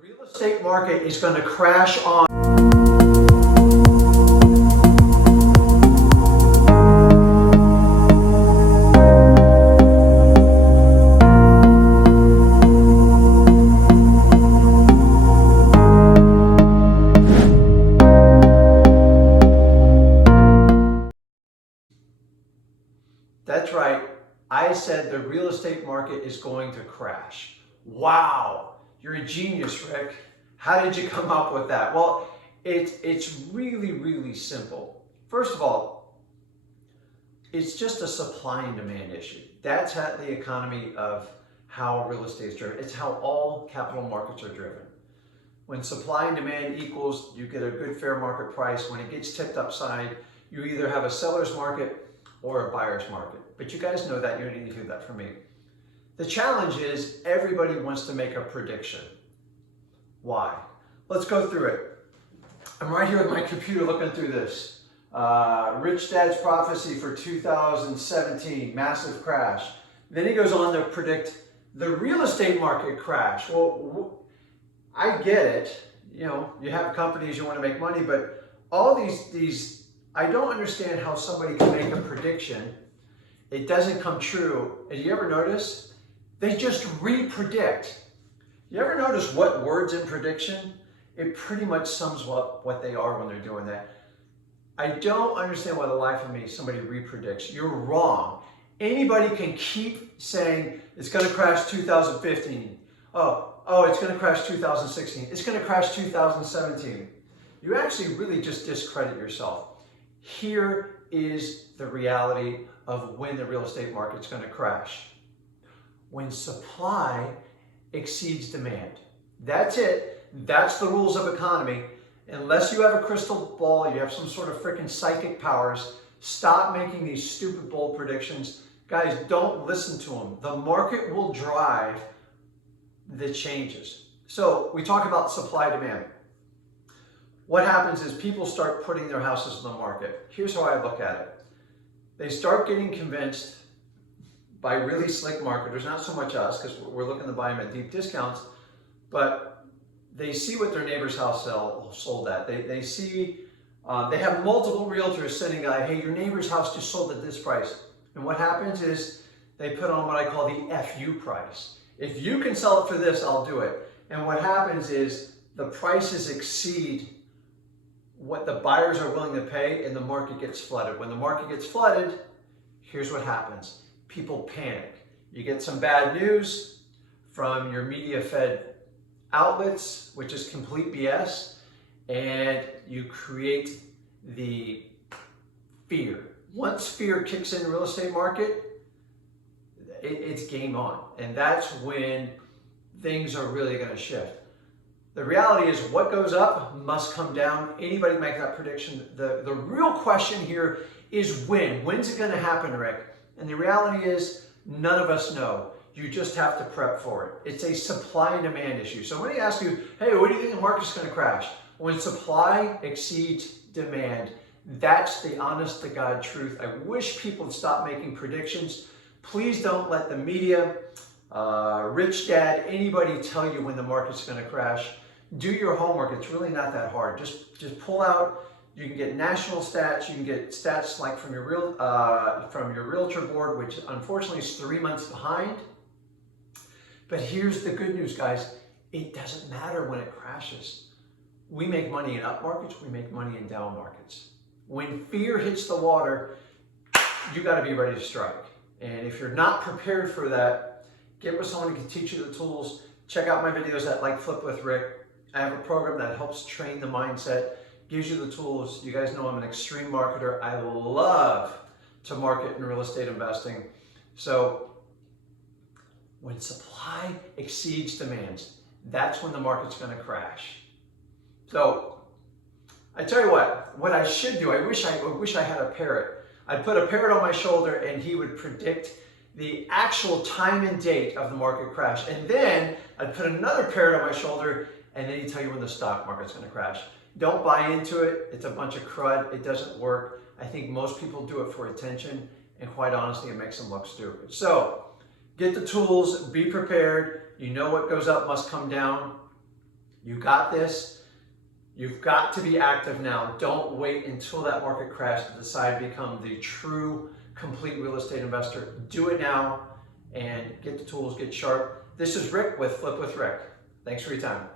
real estate market is going to crash on. That's right. I said the real estate market is going to crash. Wow, you're a genius, Rick. How did you come up with that? Well, it's really, really simple. First of all, it's just a supply and demand issue. That's how the economy of how real estate is driven. It's how all capital markets are driven. When supply and demand equals, you get a good fair market price. When it gets tipped upside, you either have a seller's market or a buyer's market. But you guys know that, you don't need to hear that from me. The challenge is everybody wants to make a prediction. Why? Let's go through it. I'm right here with my computer looking through this. Rich Dad's prophecy for 2017, massive crash. Then he goes on to predict the real estate market crash. Well, I get it. You know, you have companies, you want to make money, but all these I don't understand how somebody can make a prediction. It doesn't come true. And you ever notice? They just re-predict. You ever notice what words in prediction? It pretty much sums up what they are when they're doing that. I don't understand why the life of me somebody re-predicts. You're wrong. Anybody can keep saying it's going to crash 2015. Oh, it's going to crash 2016. It's going to crash 2017. You actually really just discredit yourself. Here is the reality of when the real estate market's going to crash. When supply exceeds demand. That's it. That's the rules of economy. Unless you have a crystal ball, you have some sort of freaking psychic powers, stop making these stupid bold predictions. Guys, don't listen to them. The market will drive the changes. So we talk about supply demand. What happens is people start putting their houses on the market. Here's how I look at it. They start getting convinced by really slick marketers, not so much us, because we're looking to buy them at deep discounts, but they see what their neighbor's house sold at. They see, they have multiple realtors sending a guy, hey, your neighbor's house just sold at this price. And what happens is they put on what I call the FU price. If you can sell it for this, I'll do it. And what happens is the prices exceed what the buyers are willing to pay and the market gets flooded. When the market gets flooded, here's what happens. People panic. You get some bad news from your media-fed outlets, which is complete BS, and you create the fear. Once fear kicks in the real estate market, it's game on. And that's when things are really going to shift. The reality is what goes up must come down. Anybody can make that prediction. The real question here is when. When's it going to happen, Rick? And the reality is none of us know. You just have to prep for it. It's a supply and demand issue. So when I ask you, hey, what do you think the market's going to crash? When supply exceeds demand, that's the honest to God truth. I wish people would stop making predictions. Please don't let the media, Rich Dad, anybody tell you when the market's going to crash. Do your homework. It's really not that hard. Just pull out. You can get national stats. You can get stats like from your realtor board, which unfortunately is 3 months behind. But here's the good news, guys. It doesn't matter when it crashes. We make money in up markets. We make money in down markets. When fear hits the water, you got to be ready to strike. And if you're not prepared for that, get with someone who can teach you the tools. Check out my videos at Like Flip with Rick. I have a program that helps train the mindset, gives you the tools. You guys know I'm an extreme marketer. I love to market in real estate investing. So when supply exceeds demands, that's when the market's going to crash. So I tell you what I should do, I wish I had a parrot. I'd put a parrot on my shoulder and he would predict the actual time and date of the market crash. And then I'd put another parrot on my shoulder and then he'd tell you when the stock market's going to crash. Don't buy into it. It's a bunch of crud. It doesn't work. I think most people do it for attention, and quite honestly, it makes them look stupid. So get the tools, be prepared. You know what goes up must come down. You got this. You've got to be active now. Don't wait until that market crash to decide to become the true, complete real estate investor. Do it now and get the tools, get sharp. This is Rick with Flip with Rick. Thanks for your time.